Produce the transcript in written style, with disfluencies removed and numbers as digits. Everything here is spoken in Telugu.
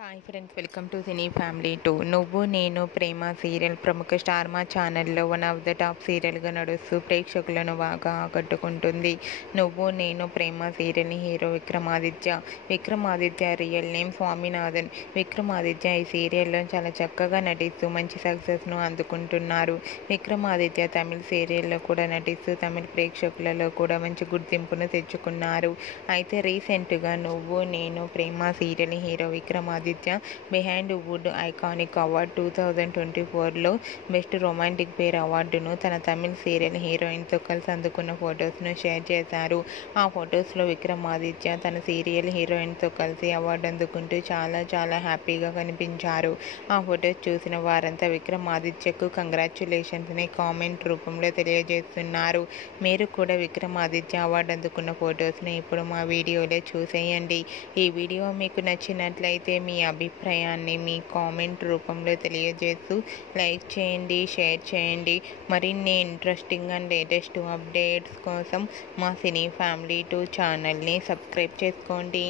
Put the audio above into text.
Hi friends, welcome to cine family 2. నువ్వు నేను ప్రేమ సీరియల్ ప్రముఖ స్టార్ మా ఛానల్లో వన్ ఆఫ్ ద టాప్ సీరియల్గా నడుస్తూ ప్రేక్షకులను బాగా ఆకట్టుకుంటుంది. నువ్వు నేను ప్రేమ సీరియల్ని hero Vikramaditya real name Swaminathan. Vikramaditya ఈ సీరియల్లో చాలా చక్కగా నటిస్తూ మంచి సక్సెస్ను అందుకుంటున్నారు. విక్రమాదిత్య తమిళ సీరియల్లో కూడా నటిస్తూ తమిళ ప్రేక్షకులలో కూడా మంచి గుర్తింపును తెచ్చుకున్నారు. అయితే రీసెంట్గా Nuvvu Nenu Prema serial hero Vikramaditya Behindwoods iconic award 2024లో బెస్ట్ రొమాంటిక్ పేర్ అవార్డును తన తమిళ సీరియల్ హీరోయిన్తో కలిసి అందుకున్న ఫొటోస్ను షేర్ చేశారు. ఆ ఫొటోస్లో విక్రమాదిత్య తన సీరియల్ హీరోయిన్తో కలిసి అవార్డు అందుకుంటూ చాలా హ్యాపీగా కనిపించారు. ఆ ఫొటోస్ చూసిన వారంతా విక్రమాదిత్యకు కంగ్రాచ్యులేషన్స్ని కామెంట్ రూపంలో తెలియజేస్తున్నారు. మీరు కూడా విక్రమాదిత్య అవార్డు అందుకున్న ఫొటోస్ని ఇప్పుడు మా వీడియోలో చూసేయండి. ఈ వీడియో మీకు నచ్చినట్లయితే మీ అభిప్రాయాన్ని మీ కామెంట్ రూపంలో తెలియజేస్తూ లైక్ చేయండి, షేర్ చేయండి. మరిన్ని ఇంట్రెస్టింగ్ అండ్ లేటెస్ట్ అప్డేట్స్ కోసం మా సినీ ఫ్యామిలీ 2 ఛానల్ని సబ్స్క్రైబ్ చేసుకోండి.